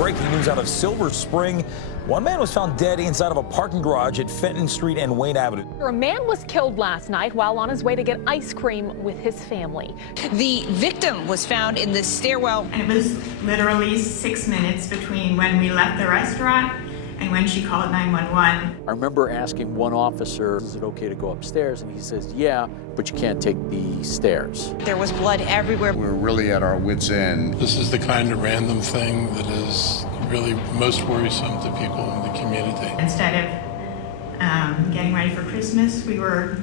breaking news out of Silver Spring. One man was found dead inside of a parking garage at Fenton Street and Wayne Avenue. A man was killed last night while on his way to get ice cream with his family. The victim was found in the stairwell. And it was literally 6 minutes between when we left the restaurant and when she called 911. I remember asking one officer, is it okay to go upstairs? And he says, yeah, but you can't take the stairs. There was blood everywhere. We're really at our wits' end. This is the kind of random thing that is really most worrisome to people in the community. Instead of getting ready for Christmas, we were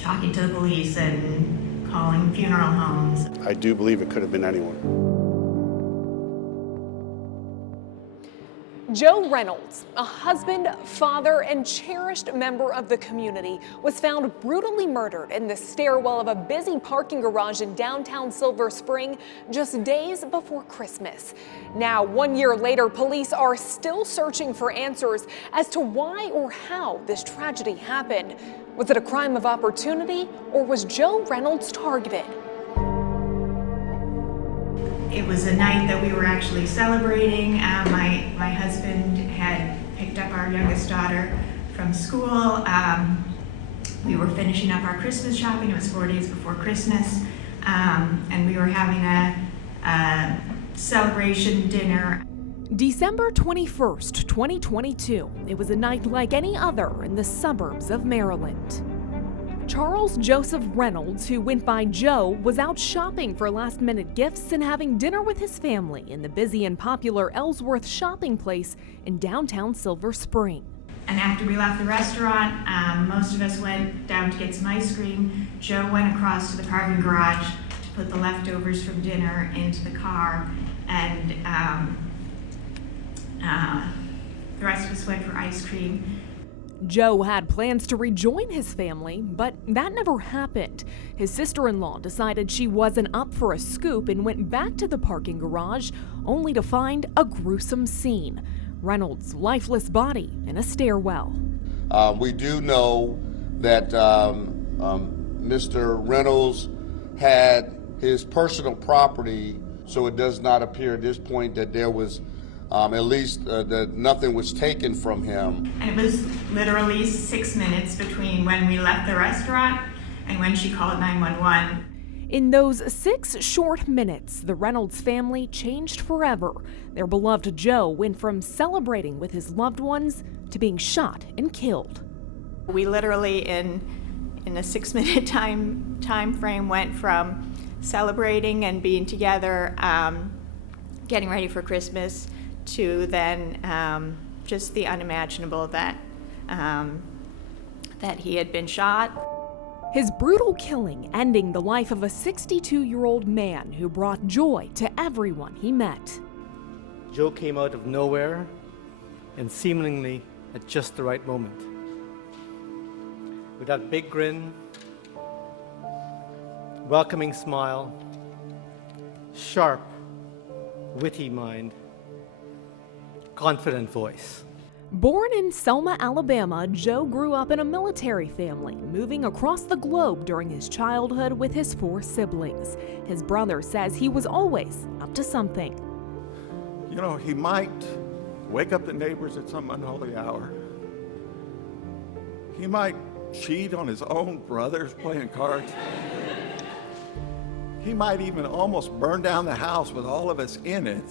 talking to the police and calling funeral homes. I do believe it could have been anyone. Joe Reynolds, a husband, father, and cherished member of the community, was found brutally murdered in the stairwell of a busy parking garage in downtown Silver Spring just days before Christmas. Now, 1 year later, police are still searching for answers as to why or how this tragedy happened. Was it a crime of opportunity, or was Joe Reynolds targeted? It was a night that we were actually celebrating. My husband had picked up our youngest daughter from school. We were finishing up our Christmas shopping. It was 4 days before Christmas. And we were having a celebration dinner. December 21st, 2022. It was a night like any other in the suburbs of Maryland. Charles Joseph Reynolds, who went by Joe, was out shopping for last-minute gifts and having dinner with his family in the busy and popular Ellsworth shopping place in downtown Silver Spring. And after we left the restaurant, most of us went down to get some ice cream. Joe went across to the parking garage to put the leftovers from dinner into the car, and the rest of us went for ice cream. Joe had plans to rejoin his family, but that never happened. His sister-in-law decided she wasn't up for a scoop and went back to the parking garage, only to find a gruesome scene. Reynolds' lifeless body in a stairwell. We do know that Mr. Reynolds had his personal property, so it does not appear at this point that there was at least that nothing was taken from him. And it was literally 6 minutes between when we left the restaurant and when she called 911. In those 6 short minutes, the Reynolds family changed forever. Their beloved Joe went from celebrating with his loved ones to being shot and killed. We literally, in a 6 minute time frame, went from celebrating and being together, getting ready for Christmas, to then just the unimaginable that he had been shot. His brutal killing ending the life of a 62-year-old man who brought joy to everyone he met. Joe came out of nowhere and seemingly at just the right moment. With that big grin, welcoming smile, sharp, witty mind, confident voice. Born in Selma, Alabama, Joe grew up in a military family, moving across the globe during his childhood with his 4 siblings. His brother says he was always up to something. You know, he might wake up the neighbors at some unholy hour. He might cheat on his own brothers playing cards. He might even almost burn down the house with all of us in it.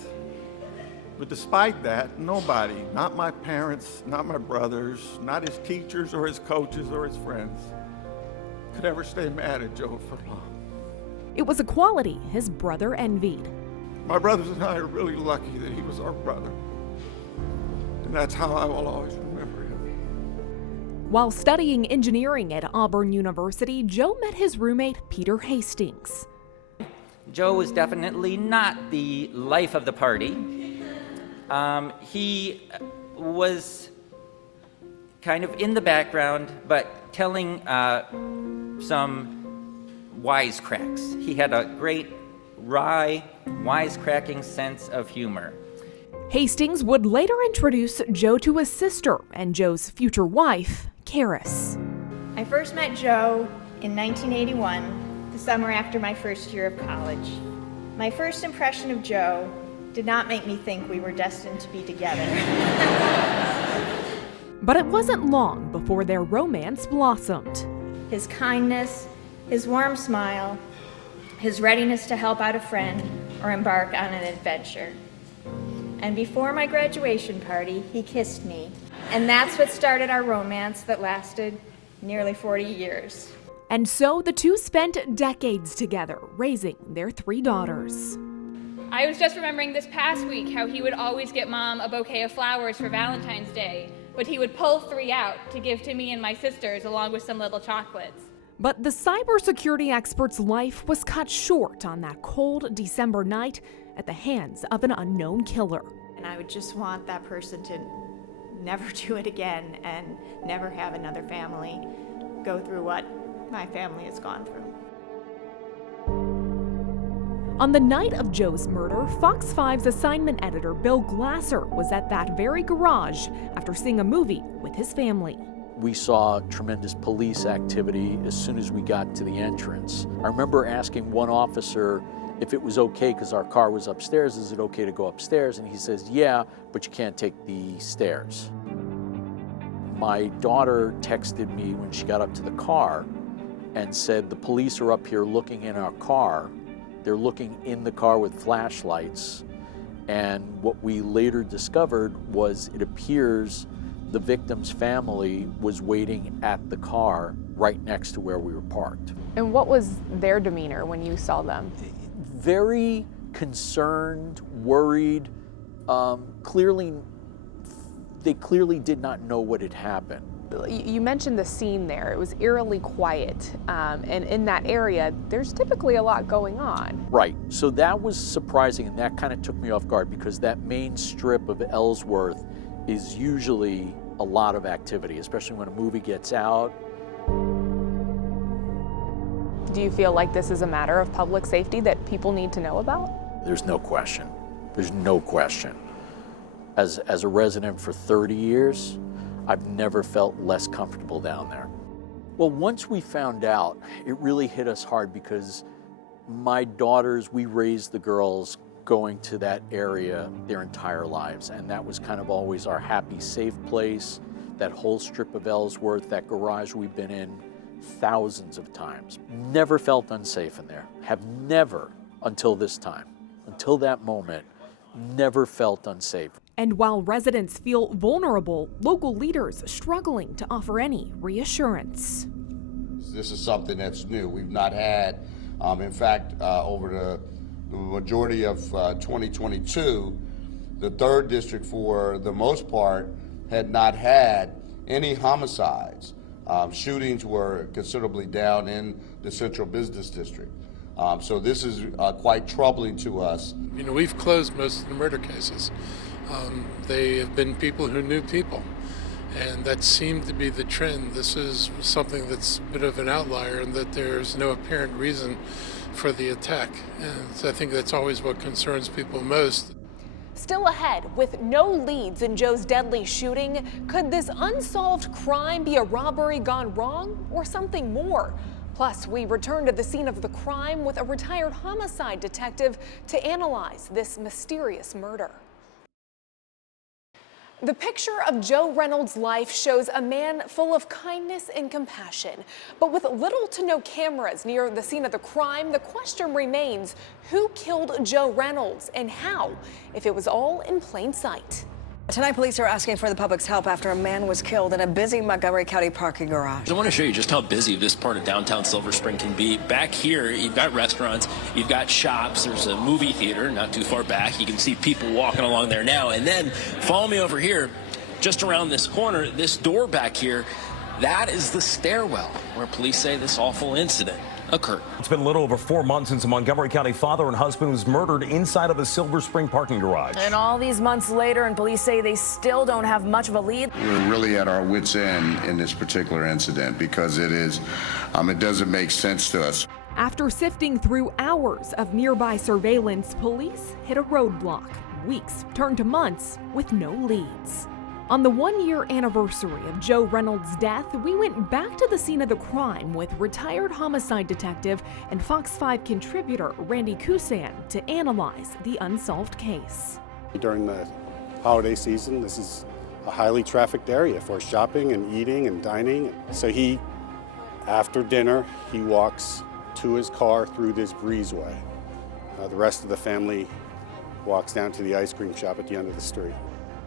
But despite that, nobody, not my parents, not my brothers, not his teachers or his coaches or his friends, could ever stay mad at Joe for long. It was a quality his brother envied. My brothers and I are really lucky that he was our brother. And that's how I will always remember him. While studying engineering at Auburn University, Joe met his roommate, Peter Hastings. Joe was definitely not the life of the party. He was kind of in the background, but telling some wisecracks. He had a great, wry, wisecracking sense of humor. Hastings would later introduce Joe to his sister and Joe's future wife, Karis. I first met Joe in 1981, the summer after my first year of college. My first impression of Joe did not make me think we were destined to be together. But it wasn't long before their romance blossomed. His kindness, his warm smile, his readiness to help out a friend or embark on an adventure. And before my graduation party, he kissed me. And that's what started our romance that lasted nearly 40 years. And so the two spent decades together, raising their 3 daughters. I was just remembering this past week how he would always get Mom a bouquet of flowers for Valentine's Day, but he would pull 3 out to give to me and my sisters along with some little chocolates. But the cybersecurity expert's life was cut short on that cold December night at the hands of an unknown killer. And I would just want that person to never do it again and never have another family go through what my family has gone through. On the night of Joe's murder, Fox 5's assignment editor Bill Glasser was at that very garage after seeing a movie with his family. We saw tremendous police activity as soon as we got to the entrance. I remember asking one officer if it was okay because our car was upstairs, is it okay to go upstairs? And he says, yeah, but you can't take the stairs. My daughter texted me when she got up to the car and said, the police are up here looking in our car. They're looking in the car with flashlights. And what we later discovered was it appears the victim's family was waiting at the car right next to where we were parked. And what was their demeanor when you saw them? Very concerned, worried. They clearly did not know what had happened. You mentioned the scene there. It was eerily quiet. And in that area, there's typically a lot going on. Right. So that was surprising, and that kind of took me off guard because that main strip of Ellsworth is usually a lot of activity, especially when a movie gets out. Do you feel like this is a matter of public safety that people need to know about? There's no question. There's no question. As a resident for 30 years, I've never felt less comfortable down there. Well, once we found out, it really hit us hard because my daughters, we raised the girls going to that area their entire lives, and that was kind of always our happy, safe place. That whole strip of Ellsworth, that garage we've been in thousands of times. Never felt unsafe in there. Have never, until this time, until that moment, never felt unsafe. And while residents feel vulnerable, local leaders struggling to offer any reassurance. This is something that's new. We've not had, in fact, over the majority of 2022, the 3rd district, for the most part, had not had any homicides. Shootings were considerably down in the central business district. So this is quite troubling to us. You know, we've closed most of the murder cases. They have been people who knew people, and that seemed to be the trend. This is something that's a bit of an outlier in that there's no apparent reason for the attack, and I think that's always what concerns people most. Still ahead, with no leads in Joe's deadly shooting, could this unsolved crime be a robbery gone wrong or something more? Plus, we return to the scene of the crime with a retired homicide detective to analyze this mysterious murder. The picture of Joe Reynolds' life shows a man full of kindness and compassion. But with little to no cameras near the scene of the crime, the question remains, who killed Joe Reynolds and how, if it was all in plain sight? Tonight, police are asking for the public's help after a man was killed in a busy Montgomery County parking garage. I want to show you just how busy this part of downtown Silver Spring can be. Back here, you've got restaurants, you've got shops, there's a movie theater not too far back. You can see people walking along there now. And then follow me over here, just around this corner, this door back here, that is the stairwell where police say this awful incident occurred. It's been a little over 4 months since a Montgomery County father and husband was murdered inside of a Silver Spring parking garage. And all these months later, and police say they still don't have much of a lead. We're really at our wits' end in this particular incident because it doesn't make sense to us. After sifting through hours of nearby surveillance, police hit a roadblock. Weeks turned to months with no leads. On the one-year anniversary of Joe Reynolds' death, we went back to the scene of the crime with retired homicide detective and FOX5 contributor Randy Kusan to analyze the unsolved case. During the holiday season, this is a highly trafficked area for shopping and eating and dining. So after dinner, he walks to his car through this breezeway. The rest of the family walks down to the ice cream shop at the end of the street.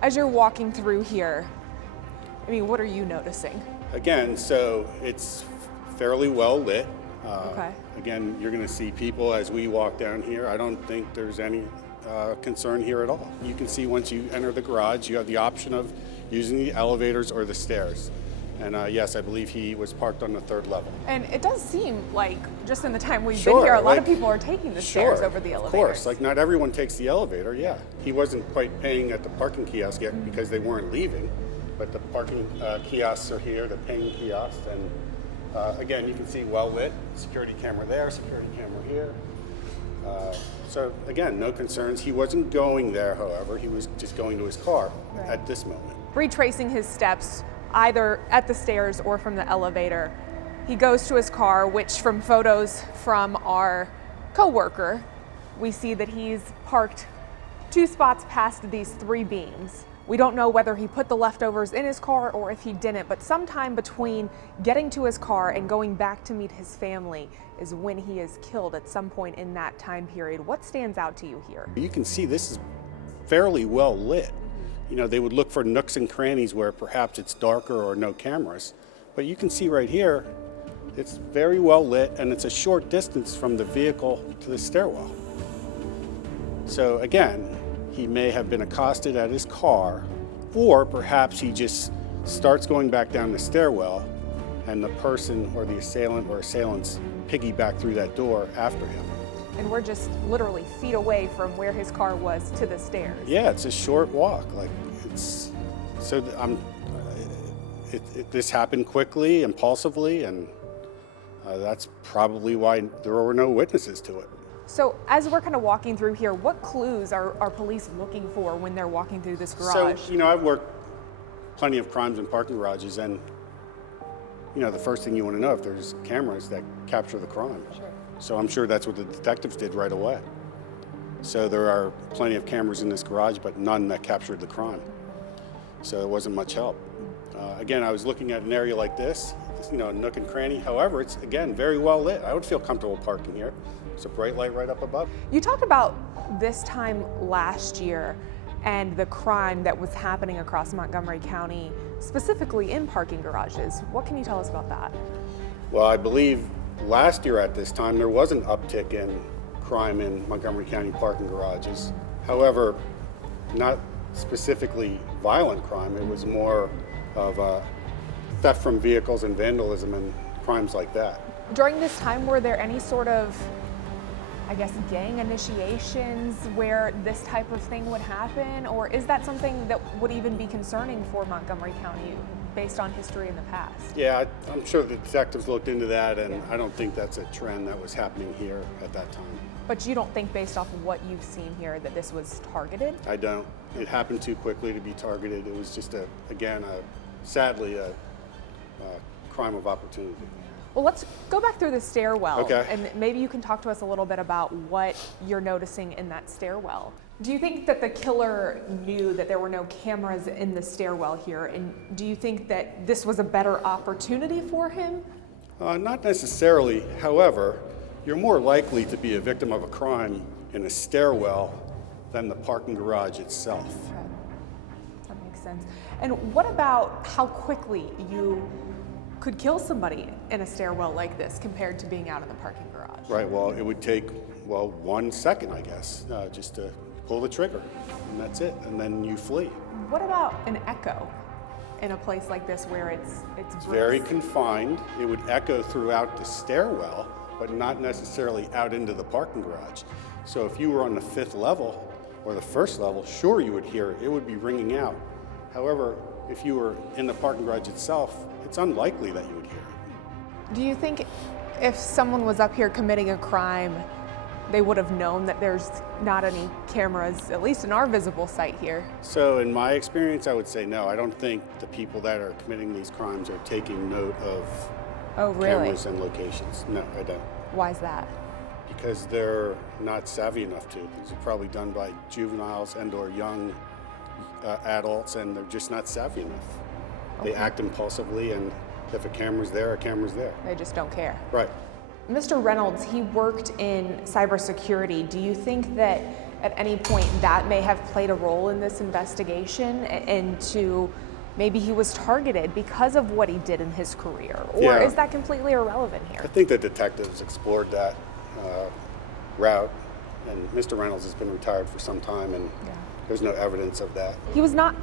As you're walking through here, I mean, what are you noticing? Again, so it's fairly well lit. Okay. Again, you're going to see people as we walk down here. I don't think there's any concern here at all. You can see once you enter the garage, you have the option of using the elevators or the stairs. And yes, I believe he was parked on the 3rd level. And it does seem like, just in the time we've been here, a lot of people are taking the stairs over the elevators. Of course, like not everyone takes the elevator, yeah. He wasn't quite paying at the parking kiosk yet because they weren't leaving, but the parking kiosks are here, the paying kiosks, and again, you can see well lit, security camera there, security camera here. So again, no concerns. He wasn't going there, however, he was just going to his car at this moment. Retracing his steps, either at the stairs or from the elevator, he goes to his car, which from photos from our co-worker, we see that he's parked 2 spots past these 3 beams. We don't know whether he put the leftovers in his car or if he didn't, but sometime between getting to his car and going back to meet his family is when he is killed at some point in that time period. What stands out to you here? You can see this is fairly well lit. You know, they would look for nooks and crannies where perhaps it's darker or no cameras. But you can see right here, it's very well lit and it's a short distance from the vehicle to the stairwell. So again, he may have been accosted at his car, or perhaps he just starts going back down the stairwell and the person or the assailant or assailants piggyback through that door after him. And we're just literally feet away from where his car was to the stairs. Yeah, it's a short walk. Like so this happened quickly, impulsively, and that's probably why there were no witnesses to it. So as we're kind of walking through here, what clues are police looking for when they're walking through this garage? So, you know, I've worked plenty of crimes in parking garages, and you know, the first thing you want to know if there's cameras that capture the crime. Sure. So I'm sure that's what the detectives did right away. So there are plenty of cameras in this garage, but none that captured the crime. So it wasn't much help. Again, I was looking at an area like this, you know, nook and cranny. However, it's, again, very well lit. I would feel comfortable parking here. There's a bright light right up above. You talked about this time last year and the crime that was happening across Montgomery County, specifically in parking garages. What can you tell us about that? Well, I believe last year at this time, there was an uptick in crime in Montgomery County parking garages. However, not specifically violent crime. It was more of theft from vehicles and vandalism and crimes like that. During this time, were there any sort of, I guess, gang initiations where this type of thing would happen? Or is that something that would even be concerning for Montgomery County based on history in the past? Yeah, I'm sure the detectives looked into that, and I don't think that's a trend that was happening here at that time. But you don't think, based off of what you've seen here, that this was targeted? I don't. It happened too quickly to be targeted. It was just, sadly, a crime of opportunity. Well, let's go back through the stairwell. Okay. And maybe you can talk to us a little bit about what you're noticing in that stairwell. Do you think that the killer knew that there were no cameras in the stairwell here? And do you think that this was a better opportunity for him? Not necessarily. However, you're more likely to be a victim of a crime in a stairwell than the parking garage itself. Okay. That makes sense. And what about how quickly you could kill somebody in a stairwell like this compared to being out in the parking garage? Right, well, it would take, 1 second, I guess, just to pull the trigger, and that's it, and then you flee. What about an echo in a place like this where it's very confined? It would echo throughout the stairwell, but not necessarily out into the parking garage. So if you were on the 5th level or the 1st level, sure you would hear it. It would be ringing out. However, if you were in the parking garage itself, it's unlikely that you would hear it. Do you think if someone was up here committing a crime they would have known that there's not any cameras, at least in our visible sight here? So in my experience, I would say no. I don't think the people that are committing these crimes are taking note of cameras and locations. No, I don't. Why is that? Because they're not savvy enough to. These are probably done by juveniles and or young adults, and they're just not savvy enough. They act impulsively, and if a camera's there, a camera's there. They just don't care. Right. Mr. Reynolds, he worked in cybersecurity. Do you think that at any point that may have played a role in this investigation and to maybe he was targeted because of what he did in his career? Or is that completely irrelevant here? I think the detectives explored that route, and Mr. Reynolds has been retired for some time, and there's no evidence of that. He was not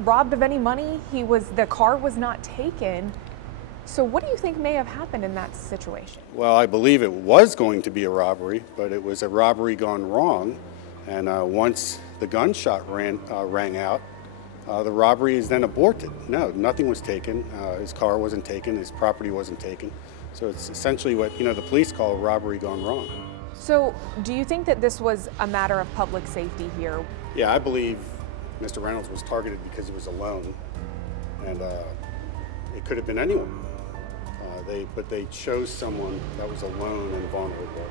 robbed of any money. The car was not taken. So what do you think may have happened in that situation? Well, I believe it was going to be a robbery, but it was a robbery gone wrong. And once the gunshot rang out, the robbery is then aborted. No, nothing was taken. His car wasn't taken. His property wasn't taken. So it's essentially what the police call a robbery gone wrong. So do you think that this was a matter of public safety here? Yeah, I believe Mr. Reynolds was targeted because he was alone, and it could have been anyone. But they chose someone that was alone and vulnerable,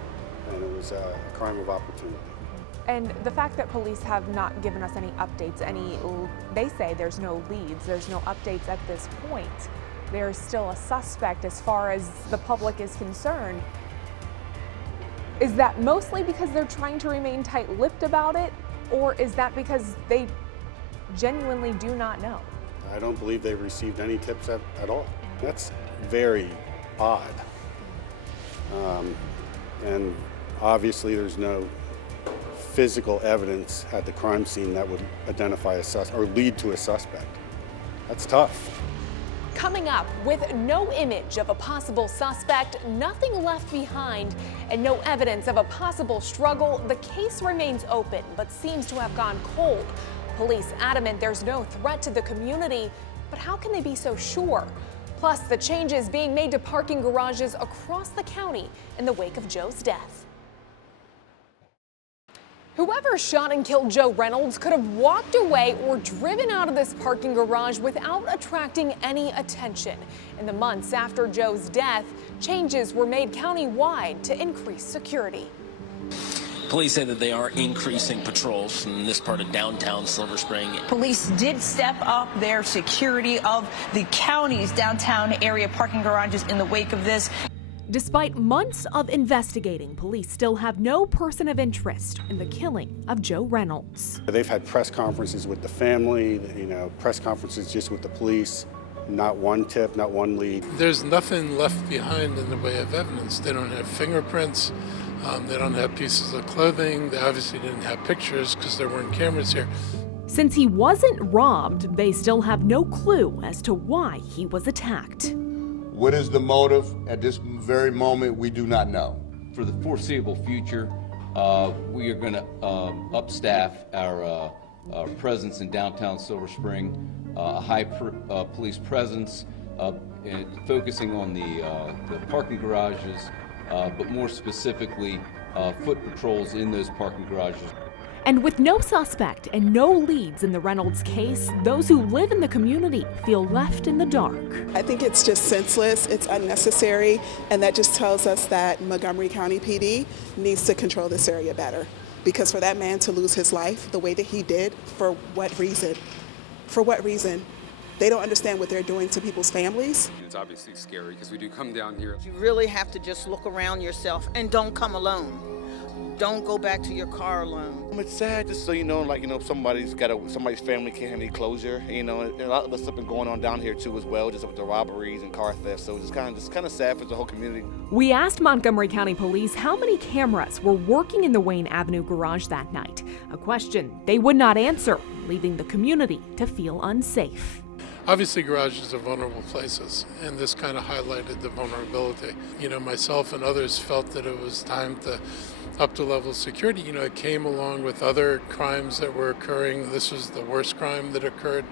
and it was a crime of opportunity. And the fact that police have not given us any updates, they say there's no leads, there's no updates at this point. There's still a suspect as far as the public is concerned. Is that mostly because they're trying to remain tight-lipped about it, or is that because they genuinely do not know? I don't believe they've received any tips at all. That's very odd. And obviously there's no physical evidence at the crime scene that would identify a suspect or lead to a suspect. That's tough. Coming up, with no image of a possible suspect, nothing left behind, and no evidence of a possible struggle, the case remains open but seems to have gone cold. Police adamant there's no threat to the community, but how can they be so sure? Plus, the changes being made to parking garages across the county in the wake of Joe's death. Whoever shot and killed Joe Reynolds could have walked away or driven out of this parking garage without attracting any attention. In the months after Joe's death, changes were made countywide to increase security. Police say that they are increasing patrols in this part of downtown Silver Spring. Police did step up their security of the county's downtown area parking garages in the wake of this. Despite months of investigating, police still have no person of interest in the killing of Joe Reynolds. They've had press conferences with the family, press conferences just with the police. Not one tip, not one lead. There's nothing left behind in the way of evidence. They don't have fingerprints. They don't have pieces of clothing. They obviously didn't have pictures because there weren't cameras here. Since he wasn't robbed, they still have no clue as to why he was attacked. What is the motive at this very moment? We do not know. For the foreseeable future, we are going to upstaff our presence in downtown Silver Spring, a high police presence, and focusing on the parking garages, but more specifically, foot patrols in those parking garages. And with no suspect and no leads in the Reynolds case, those who live in the community feel left in the dark. I think it's just senseless, it's unnecessary, and that just tells us that Montgomery County PD needs to control this area better. Because for that man to lose his life the way that he did, for what reason? For what reason? They don't understand what they're doing to people's families. It's obviously scary because we do come down here. You really have to just look around yourself and don't come alone. Don't go back to your car alone. It's sad just so somebody's family can't have any closure. And a lot of the stuff been going on down here too as well, just with the robberies and car theft. So it's kind of sad for the whole community. We asked Montgomery County Police how many cameras were working in the Wayne Avenue garage that night. A question they would not answer, leaving the community to feel unsafe. Obviously, garages are vulnerable places, and this kind of highlighted the vulnerability. Myself and others felt that it was time to up the level of security. It came along with other crimes that were occurring. This was the worst crime that occurred,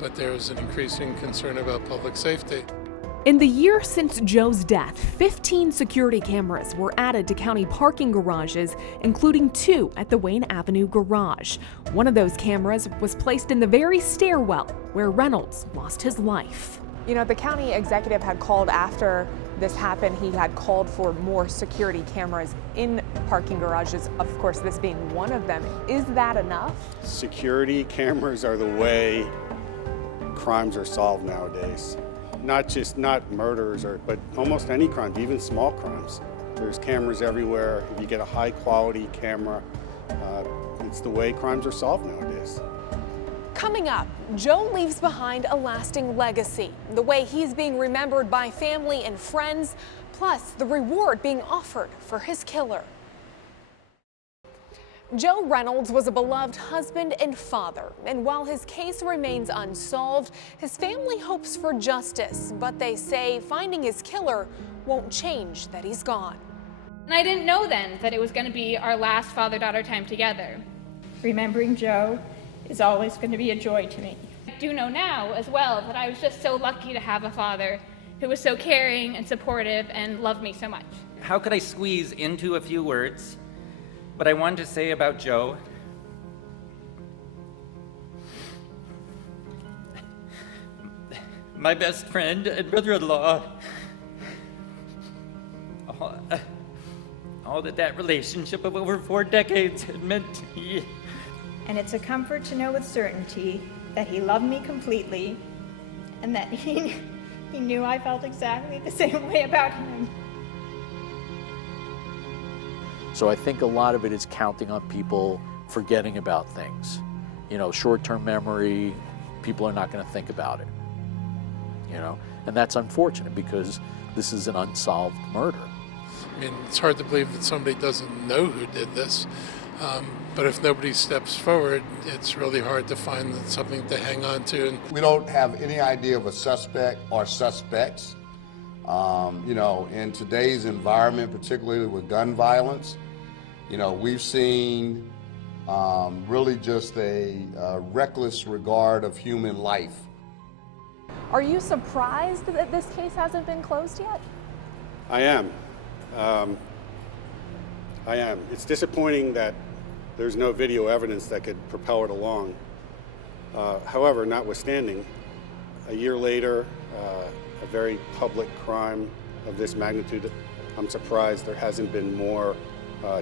but there was an increasing concern about public safety. In the year since Joe's death, 15 security cameras were added to county parking garages, including 2 at the Wayne Avenue garage. One of those cameras was placed in the very stairwell where Reynolds lost his life. You know, the county executive had called after this happened. He had called for more security cameras in parking garages, of course, this being one of them. Is that enough? Security cameras are the way crimes are solved nowadays. Not murders, but almost any crime, even small crimes. There's cameras everywhere. If you get a high quality camera, it's the way crimes are solved nowadays. Coming up, Joe leaves behind a lasting legacy, the way he's being remembered by family and friends, plus the reward being offered for his killer. Joe Reynolds was a beloved husband and father, and while his case remains unsolved, his family hopes for justice, but they say finding his killer won't change that he's gone. And I didn't know then that it was going to be our last father-daughter time together. Remembering Joe is always going to be a joy to me. I do know now as well that I was just so lucky to have a father who was so caring and supportive and loved me so much. How could I squeeze into a few words what I wanted to say about Joe? My best friend and brother-in-law. All that relationship of over 4 decades had meant to me. And it's a comfort to know with certainty that he loved me completely and that he knew I felt exactly the same way about him. So I think a lot of it is counting on people forgetting about things. You know, short-term memory, people are not going to think about it. You know, and that's unfortunate because this is an unsolved murder. I mean, it's hard to believe that somebody doesn't know who did this. But if nobody steps forward, it's really hard to find something to hang on to. And we don't have any idea of a suspect or suspects. You know, in today's environment, particularly with gun violence, you know, we've seen really just a reckless regard of human life. Are you surprised that this case hasn't been closed yet? I am. It's disappointing that there's no video evidence that could propel it along. However, notwithstanding, a year later, a very public crime of this magnitude, I'm surprised there hasn't been more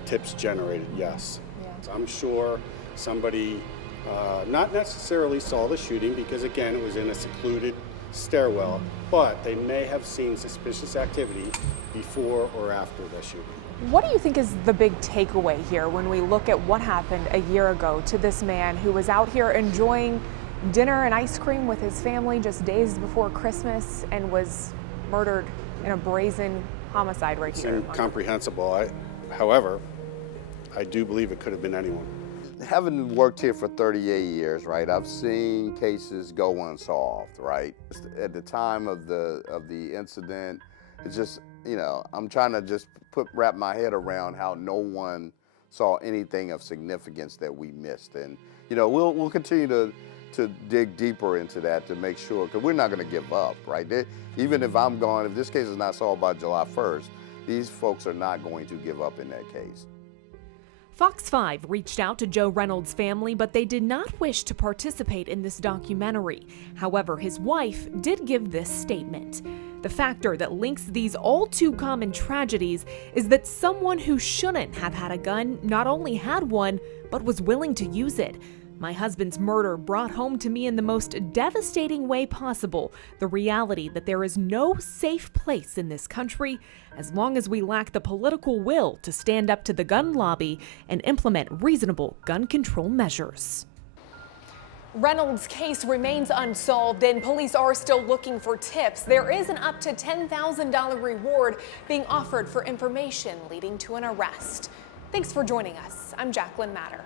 tips generated, yes. Yeah. So I'm sure somebody not necessarily saw the shooting because, again, it was in a secluded stairwell, but they may have seen suspicious activity before or after the shooting. What do you think is the big takeaway here when we look at what happened a year ago to this man who was out here enjoying dinner and ice cream with his family just days before Christmas and was murdered in a brazen homicide right here? It's incomprehensible. However, I do believe it could have been anyone. Having worked here for 38 years, right, I've seen cases go unsolved, right? At the time of the incident, it's just, you know, I'm trying to just wrap my head around how no one saw anything of significance that we missed. And, you know, we'll continue to dig deeper into that to make sure, because we're not going to give up, right? Even if I'm gone, if this case is not solved by July 1st, these folks are not going to give up in that case. Fox 5 reached out to Joe Reynolds' family, but they did not wish to participate in this documentary. However, his wife did give this statement. The factor that links these all too common tragedies is that someone who shouldn't have had a gun not only had one, but was willing to use it. My husband's murder brought home to me in the most devastating way possible the reality that there is no safe place in this country as long as we lack the political will to stand up to the gun lobby and implement reasonable gun control measures. Reynolds' case remains unsolved and police are still looking for tips. There is an up to $10,000 reward being offered for information leading to an arrest. Thanks for joining us. I'm Jacqueline Matter.